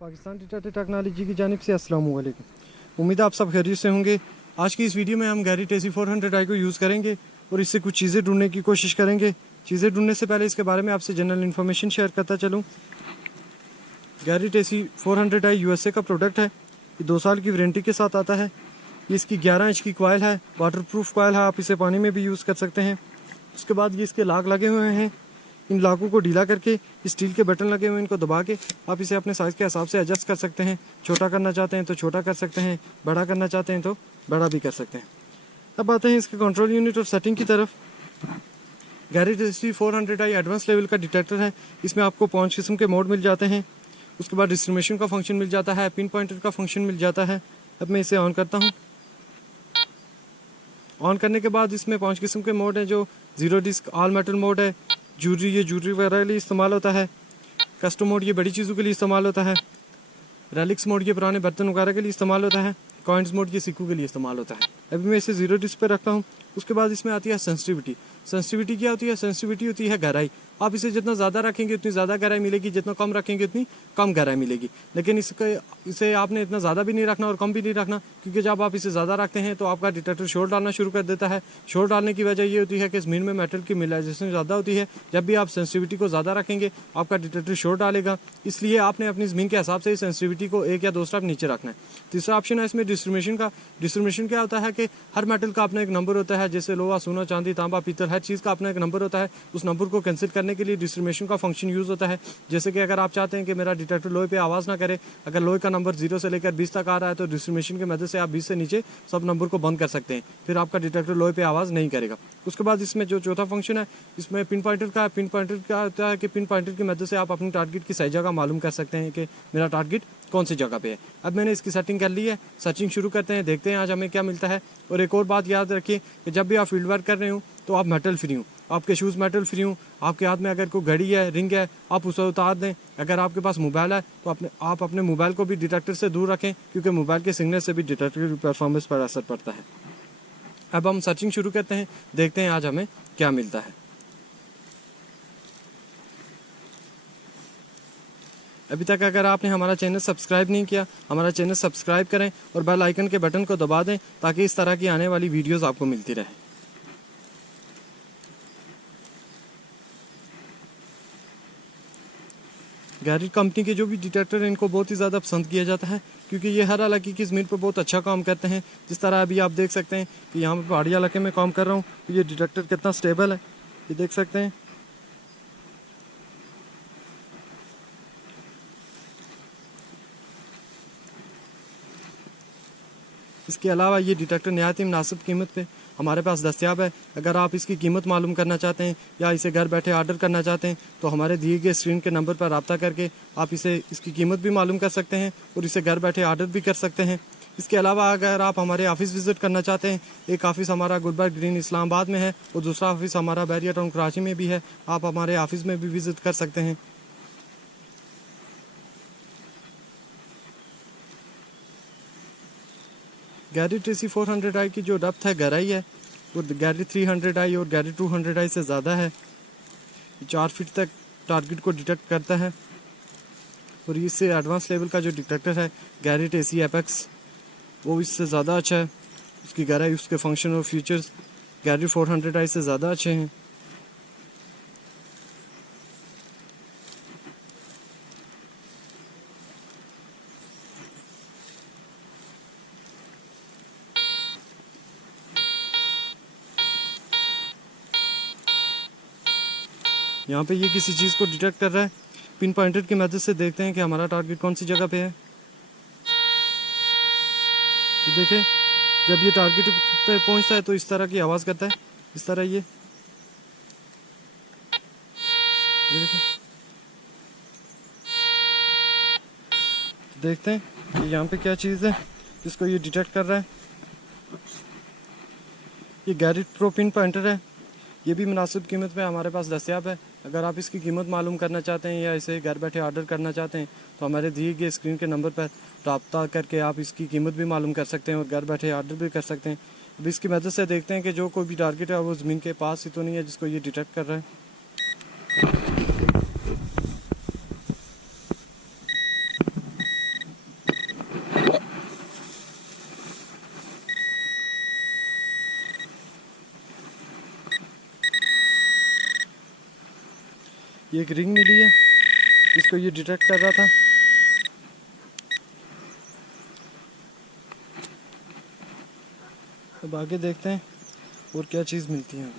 Pakistan detective technology की जानिब से अस्सलाम वालेकुम। उम्मीद है आप सब खैरियत से होंगे। आज की इस वीडियो में हम गैरेट AC 400i को यूज़ करेंगे और इससे कुछ चीज़ें ढूंढने की कोशिश करेंगे। चीज़ें ढूंढने से पहले इसके बारे में आपसे जनरल इन्फॉर्मेशन शेयर करता चलूँ। गैरेट AC 400i USA का प्रोडक्ट है। ये 2 साल की वारंटी के साथ आता है। ये इसकी 11 इंच की कॉइल है, वाटरप्रूफ कॉइल है, आप इसे पानी में भी यूज़ कर सकते हैं। उसके बाद ये इसके लाग लगे हुए हैं। इन लाकों को ढीला करके स्टील के बटन लगे हुए इनको दबा के आप इसे अपने साइज़ के हिसाब से एडजस्ट कर सकते हैं। छोटा करना चाहते हैं तो छोटा कर सकते हैं, बड़ा करना चाहते हैं तो बड़ा भी कर सकते हैं। अब आते हैं इसके कंट्रोल यूनिट और सेटिंग की तरफ। Garrett AC 400i advance level का डिटेक्टर है। इसमें आपको 5 किस्म के मोड मिल जाते हैं। उसके बाद डिस्क्रिमिनेशन का फंक्शन मिल जाता है, पिन पॉइंटर का फंक्शन मिल जाता है। अब मैं इसे ऑन करता हूँ। ऑन करने के बाद इसमें 5 किस्म के मोड हैं, जो zero disc, all metal mode है, जूलरी, ये जूलरी वगैरह के लिए इस्तेमाल होता है। कस्टम मोड ये बड़ी चीज़ों के लिए इस्तेमाल होता है। रेलिक्स मोड ये पुराने बर्तन वगैरह के लिए इस्तेमाल होता है। कॉइन्स मोड ये सिक्कों के लिए इस्तेमाल होता है। अभी मैं इसे जीरो डिस्क पे रखता हूँ। उसके बाद इसमें आती है सेंसिटिविटी। सेंसिटिविटी क्या होती है? सेंसिटिविटी होती है गहराई। आप इसे जितना ज़्यादा रखेंगे उतनी ज़्यादा गहराई मिलेगी, जितना कम रखेंगे उतनी कम गहराई मिलेगी। लेकिन इसे आपने इतना ज़्यादा भी नहीं रखना और कम भी नहीं रखना, क्योंकि जब आप इसे ज़्यादा रखते हैं तो आपका डिटेक्टर शोर डालना शुरू कर देता है। शोर डालने की वजह ये होती है कि ज़मीन में मेटल की मिलाइजेशन ज़्यादा होती है। जब भी आप सेंसिटिविटी को ज़्यादा रखेंगे आपका डिटेक्टर शोर डालेगा। इसलिए आपने अपनी ज़मीन के हिसाब से सेंसिटिविटी को 1 या 2 स्टेप नीचे रखना है। तीसरा ऑप्शन है इसमें डिस्क्रिमिनेशन का। डिस्क्रिमिनेशन क्या होता है कि हर मेटल का अपना एक नंबर होता है, जैसे लोहा, सोना, चांदी, तांबा, पीतल, हर चीज़ का अपना एक नंबर होता है। उस नंबर को कैंसिल करने के लिए डिस्क्रिमिनेशन का फंक्शन यूज़ होता है। जैसे कि अगर आप चाहते हैं कि मेरा डिटेक्टर लोहे पे आवाज़ ना करे, अगर लोहे का नंबर 0 से लेकर 20 तक आ रहा है तो डिस्क्रिमिनेशन की मदद से आप 20 से नीचे सब नंबर को बंद कर सकते हैं। फिर आपका डिटेक्टर लोहे पे आवाज़ नहीं करेगा। उसके बाद इसमें जो चौथा फंक्शन है इसमें पिन पॉइंटर का। पिन पॉइंटर क्या होता है कि पिन पॉइंटर की मदद से आप अपनी टारगेट की सही जगह मालूम कर सकते हैं कि मेरा टारगेट कौन सी जगह पे है। अब मैंने इसकी सेटिंग कर ली है। सर्चिंग शुरू करते हैं, देखते हैं आज हमें क्या मिलता है। और एक और बात याद रखिए कि जब भी आप फील्ड वर्क कर रहे हो तो आप मेटल फ्री हो, आपके शूज़ मेटल फ्री हो। आपके हाथ में अगर कोई घड़ी है, रिंग है, आप उसे उतार दें। अगर आपके पास मोबाइल है तो आप अपने मोबाइल को भी डिटेक्टर से दूर रखें, क्योंकि मोबाइल के सिग्नल से भी डिटेक्टर की परफॉर्मेंस पर असर पड़ता है। अब हम सर्चिंग शुरू करते हैं, देखते हैं आज हमें क्या मिलता है। अभी तक अगर आपने हमारा चैनल सब्सक्राइब नहीं किया, हमारा चैनल सब्सक्राइब करें और बेल आइकन के बटन को दबा दें, ताकि इस तरह की आने वाली वीडियोस आपको मिलती रहे। गैरेट कंपनी के जो भी डिटेक्टर हैं इनको बहुत ही ज़्यादा पसंद किया जाता है, क्योंकि ये हर इलाके की ज़मीन पर बहुत अच्छा काम करते हैं। जिस तरह अभी आप देख सकते हैं कि यहाँ पर पहाड़ी इलाके में काम कर रहा हूँ, तो ये डिटेक्टर कितना स्टेबल है, ये देख सकते हैं। इसके अलावा ये डिटेक्टर नहायत ही मुनासिब कीमत पे हमारे पास दस्तियाब है। अगर आप इसकी कीमत मालूम करना चाहते हैं या इसे घर बैठे ऑर्डर करना चाहते हैं तो हमारे दिए गए स्क्रीन के नंबर पर रब्ता करके आप इसकी कीमत भी मालूम कर सकते हैं और इसे घर बैठे ऑर्डर भी कर सकते हैं। इसके अलावा अगर आप हमारे ऑफिस विज़िट करना चाहते हैं, एक ऑफ़िस हमारा गुलबर्ग ग्रीन इस्लामाबाद में है और दूसरा ऑफिस हमारा बैरिया टाउन कराची में भी है। आप हमारे ऑफिस में भी विज़िट कर सकते हैं। गैरेट AC 400i की जो डेप्थ है, गहराई है, वो गैरेट 300i और गैरेट 200i से ज़्यादा है। 4 फीट तक टारगेट को डिटेक्ट करता है। और इससे एडवांस लेवल का जो डिटेक्टर है गैरेट AC एपेक्स, वो इससे ज़्यादा अच्छा है। उसकी गहराई, उसके फंक्शन और फीचर्स गैरेट 400i से ज़्यादा अच्छे हैं। यहाँ पे ये किसी चीज़ को डिटेक्ट कर रहा है। पिन पॉइंटर की मदद से देखते हैं कि हमारा टारगेट कौन सी जगह पे है। तो देखें, जब ये टारगेट पे पहुँचता है तो इस तरह की आवाज़ करता है, इस तरह ये देखें। देखते हैं कि यहाँ पे क्या चीज़ है जिसको ये डिटेक्ट कर रहा है। ये गैरेट प्रो पिन पॉइंटर है। ये भी मुनासिब कीमत में हमारे पास दस्तियाब है। अगर आप इसकी कीमत मालूम करना चाहते हैं या इसे घर बैठे ऑर्डर करना चाहते हैं तो हमारे दिए गए स्क्रीन के नंबर पर रब्ता करके आप इसकी कीमत भी मालूम कर सकते हैं और घर बैठे ऑर्डर भी कर सकते हैं। अब इसकी मदद से देखते हैं कि जो कोई भी टारगेट है वो ज़मीन के पास ही तो नहीं है जिसको ये डिटेक्ट कर रहा है। ये एक रिंग मिली है, इसको ये डिटेक्ट कर रहा था। अब आगे देखते हैं और क्या चीज़ मिलती है।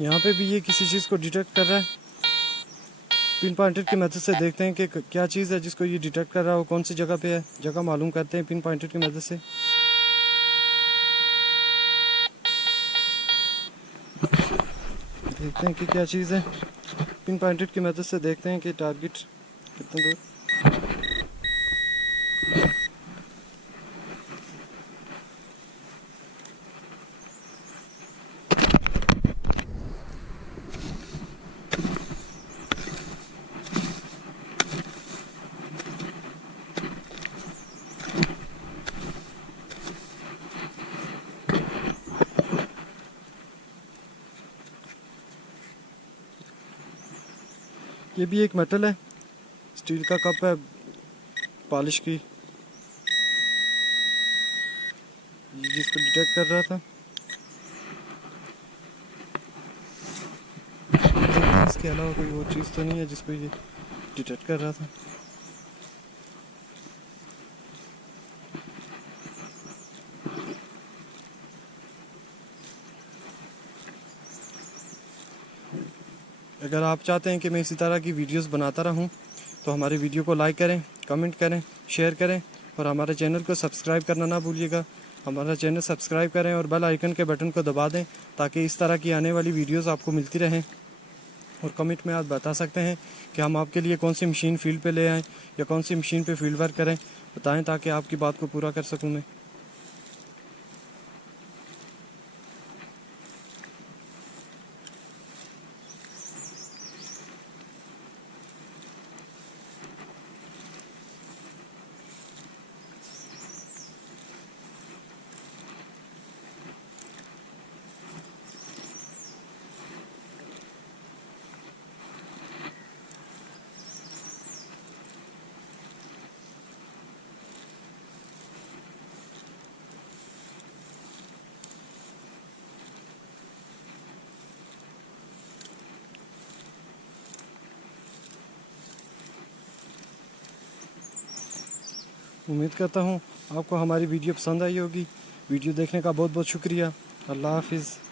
यहाँ पे भी ये किसी चीज़ को डिटेक्ट कर रहा है। पिन पॉइंटर की मदद से देखते हैं कि क्या चीज़ है जिसको ये डिटेक्ट कर रहा है, वो कौन सी जगह पे है, जगह मालूम करते हैं पिन पॉइंटर की मदद से। देखते हैं कि क्या चीज़ है। पिन पॉइंटर की मदद से देखते हैं कि टारगेट कितना दूर। ये भी एक मेटल है, स्टील का कप है पॉलिश की, जिसको डिटेक्ट कर रहा था। इसके अलावा कोई और चीज़ तो नहीं है जिसको ये डिटेक्ट कर रहा था। अगर आप चाहते हैं कि मैं इसी तरह की वीडियोस बनाता रहूं, तो हमारे वीडियो को लाइक करें, कमेंट करें, शेयर करें और हमारे चैनल को सब्सक्राइब करना ना भूलिएगा। हमारा चैनल सब्सक्राइब करें और बेल आइकन के बटन को दबा दें ताकि इस तरह की आने वाली वीडियोस आपको मिलती रहें। और कमेंट में आप बता सकते हैं कि हम आपके लिए कौन सी मशीन फील्ड पे ले आएँ या कौन सी मशीन पे फील्ड वर्क करें, बताएं ताकि आपकी बात को पूरा कर सकूँ मैं। उम्मीद करता हूँ आपको हमारी वीडियो पसंद आई होगी। वीडियो देखने का बहुत बहुत शुक्रिया। अल्लाह हाफिज़।